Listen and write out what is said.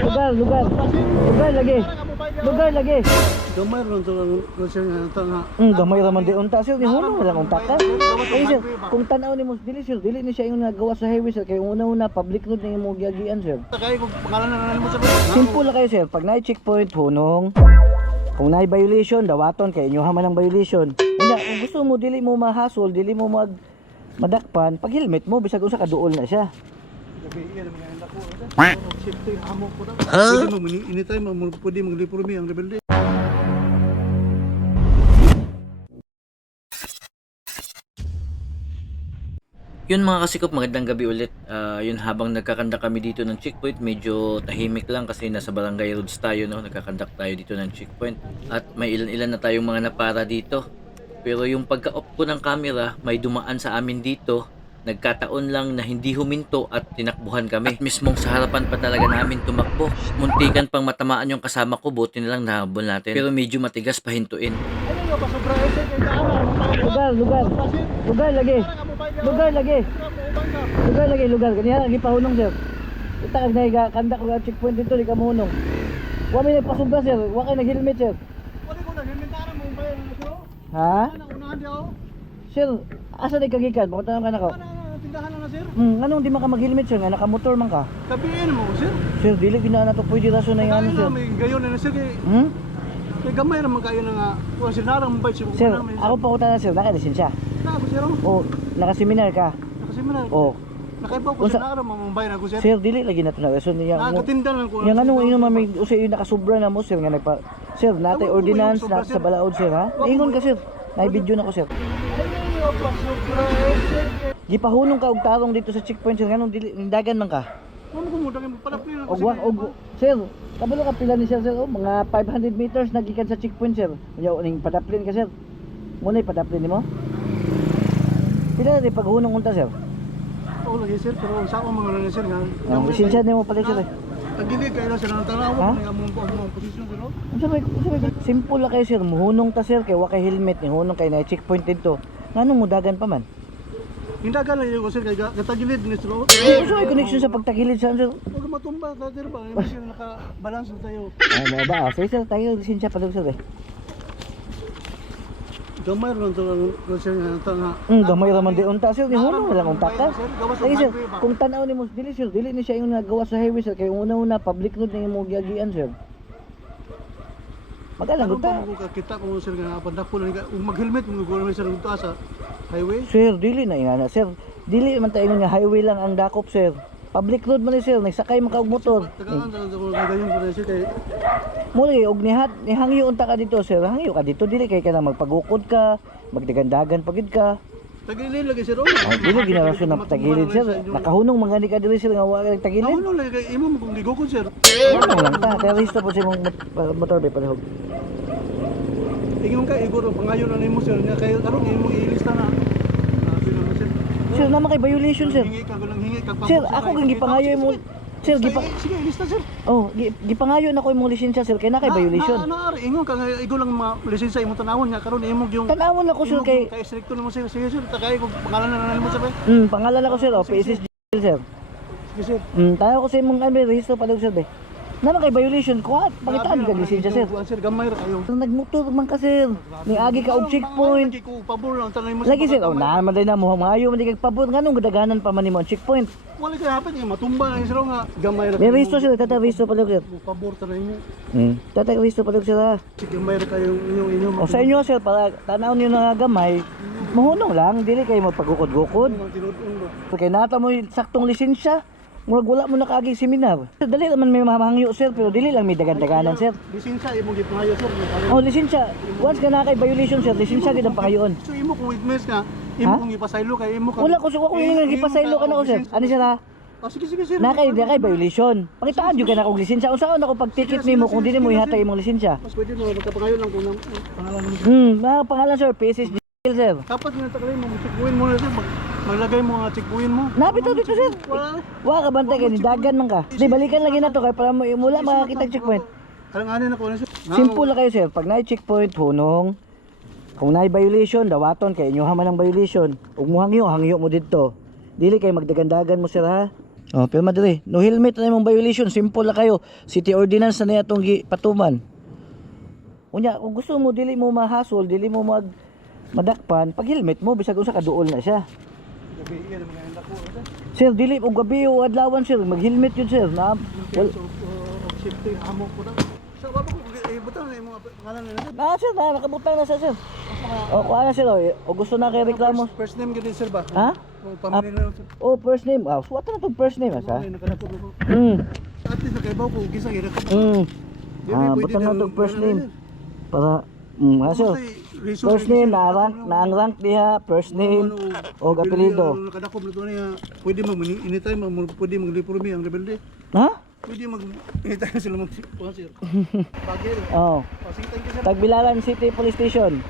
Lugar, lugar. Lugar lagi. Lugar lagi. Gamay ron to ko siya nga ito nga. Hmm, gamay raman di unta sir, di huno wala sir, kung tanaw ni mo dili sir, dili ni siya yung nagawa sa highway sir, kay una-una public road na yung giagian sir. Takay ko pangalan na nimo sa Simple lang kayo sir, pag na checkpoint hunong, kung na violation, dawaton kay inyo haman ang violation. Kanya, kung gusto mo dili mo mahasol, dili mo mag madakpan, pag helmet mo bisag usa ka duol na siya. Mo anytime pwede lipormi ang rebelde. Yun mga kasikop, magandang gabi ulit. Ah, yun habang nagkakanda kami dito ng checkpoint, medyo tahimik lang kasi nasa barangay roads tayo, no? Nagkakandak tayo dito ng checkpoint. At may ilan-ilan na tayong mga napara dito. Pero yung pagka-off ko ng camera, may dumaan sa amin dito. Nagkataon lang na hindi huminto at tinakbuhan kami. At mismong sa harapan pa talaga namin tumakbo. Muntikan pang matamaan yung kasama ko, buti na lang nahabol natin. Pero medyo matigas pahintuin. Pa daan. Lugar, lugar. Lugar lagi. Lugar lagi. Lugar lagi, lugar. Kaniya lagi pahunong sir. Ita kag nahiga kanda ko ang checkpoint dito di ka mahunong. Wa may nagpasubra sir, wa kay nag-helmet sir. Pwede ko na himentaran mo bayan na siro. Ha? Sir, asa di kagikan? Bakit tanong ka na ko? Tindahan na sir. Hmm, anong di man ka mag-helmet sir? Nga nakamotor man ka. Tabiin mo sir. Sir, dili gina na to pwede rason na yan sir. na may gayon na sir kay Hmm? kay gamay naman kayo na nga. Wa sinarang mo ba si Sir, ako pa ko tanan sir, naka-lisensya. Na ako sir. O, naka-seminar ka. Kasi man O, nakaibaw ko Unsa- sinarang mo bay na ko sir. sir, dili lagi na to na rason niya. Nakatinda lang ko. Yung ano, yung may usay yung nakasubra na mo sir nga nagpa Sir, natay ordinance na sa sir. balaod sir ha. Ingon ka sir. May video na ko sir. Gipahunong ka og tarong dito sa checkpoint sir nganong dili dagan man ka. Ano ko mo dagay mo palapli na Og wa og sir, kabalo ka pila ni sir sir oh, mga 500 meters nagikan sa checkpoint sir. Yaw ning padaplin ka sir. Mo na padaplin nimo. Pila di paghunong unta sir. Oo lagi sir pero sa ako mga sir nga. Ang lisensya nimo pala sir. eh. Tagili kayo sir ang tanaw Ha? nga mo ko mo posisyon may simple lang kayo sir, muhunong ta sir kay wa kay helmet ni hunong kay na checkpoint dito. Nganong mudagan pa man? Hindagan lang yun ko sir kay katagilid ni sir. oh. Ay, Unsa may connection sa pagtagilid sa sir? Huwag matumba ka sir ba? Kasi naka-balance na tayo. Ay, mo ba? Sige sir, tayo lisensya pa eh. Gamay ron to ko sir nga ito nga. Hmm, gamay raman di unta sir, di huno. Sir, gawas sa Sige sir, kung tanaw ni mo dili sir, dili ni siya yung nagawa sa highway sir, kay una-una public road na yung giagian sir. Magalang Ano ta. kita ko sir nga pandako na ug mag-helmet mo ko sir dito sa highway. Sir, dili na ingana sir. Dili man tayo nga highway lang ang dakop sir. Public road man ni sir, nagsakay man ka og motor. Sa ko ko Muli og nihat ni hangyo unta ka dito sir. Hangyo ka dito dili kay ka na magpagukod ka, magdagandagan pagid ka. Tagilid lagi sir. oh. Ay, dili ginarason na tagilid sir. Nakahunong mga ni ka diri sir nga wa ka Ako tagilid. no lagi kay imo mo kung gigukod sir. Ano lang ta, terorista po si mong motor bay palihog. Ingon ka iguro pangayo na nimo sir nga kay karon imo ilista na. Naman sir. Sir, naman kay violation sir. Hingi ka gulang hingi ka Sir, ako kang gipangayo mo. Sir, gipa Sige, ilista sir. Oh, gi- gipangayo na ko imong lisensya sir kay na kay violation. Na, na, na, ingon ka nga igo lang mga lisensya imo tanawon nga karon imo yung Tanawon na ko sir imong kay kay stricto nimo sir. Sige sir, takay ko pangalan na nimo sir. Hmm, pangalan ako sir, oh, PSS sir. Sige sir. Hmm, tayo ko sa imong ano, rehisto pa daw sir be. Naman kay violation ko, at pangitaan ka lisensya sir. Kuan sir gamay ra kayo. Nagmotor man ka sir. Ni agi ka og checkpoint. Lagi ko pabor lang tanay mo. Lagi sir, oh, na man din na mo maayo man kag pabor nganong gadaganan pa man nimo ang checkpoint. Wala kay hapit nga matumba na sir nga gamay ra. May rehisto sir, tata rehisto pa sir. Pabor tanay mo. Hmm, tata rehisto pa sir. Sige gamay ra kayo inyong inyong. O sa inyo sir, para tanaw niyo na nga gamay, mahunong lang, dili kayo magpagukod-gukod. Kaya nata mo yung saktong lisensya, murag wala mo nakagi seminar. Dali naman may mamahangyo sir, pero dili lang may dagan-daganan sir. Lisensya imo gipangayo sir. Oh, lisensya. Once ka na kay violation sir, lisensya gid ang pangayoon. So imo kung witness ka, imo kung ipasaylo kay imo ka. Wala ko sa ko yung gipasaylo ka na ko sir. Ano sir ha? Ah, sige sige sir. Na kay na kay violation. Pakitaan jud ka na kog lisensya. Unsaon ako pag ticket nimo kung dili mo ihatag imong lisensya? Mas pwede mo magkapangayo lang kung pangalan mo. Hmm, na pangalan sir, PSS sir. Dapat nga tagalay mo, mo na sir. Mag, maglagay mo nga checkpoint mo. Napito dito sir. Wala. Wa ka bantay kay dagan man ka. Di balikan lagi na to kay para mo mula makakita checkpoint. Alang anin ako na sir. Simple lang kayo sir, pag na-checkpoint, hunong, kung na-violation, dawaton kay inyo haman ang violation. Ug mo hangyo, hangyo mo dito. Dili kay magdagandagan mo sir ha. Oh, pirma dire. No helmet na imong violation, simple la kayo. City ordinance na niya itong gi- patuman. Unya, kung gusto mo dili mo mahasol, dili mo mag madakpan, pag helmet mo bisag usa ka duol na siya. Sir, dili og gabi o adlawan sir, mag-helmet yun sir. Na, Well, wal, safety amo ko daw. Sa baba ko eh butang na mga pangalan nila. na sir, na nakabutang na siya sir. O kuha na sir, o, o gusto na kay reklamo. First name ganun sir ba? Ha? O pamilya na sir. Oh, first name. Ah, suwat na itong first name, asa? Ko. Hmm. At least nakaibaw ko gisa gira. Hmm. Dili, Ah, butang na itong first name. Para, ah, sir. First name, reason- na rank, na ang rank diha, first name, o apelido. Ano, Nakadako na to niya. Pwede mag anytime pwede mag-reforme ang rebelde. Ha? Pwede mag anytime sila mag sir. Bagay. Sir. Tagbilaran City Police Station.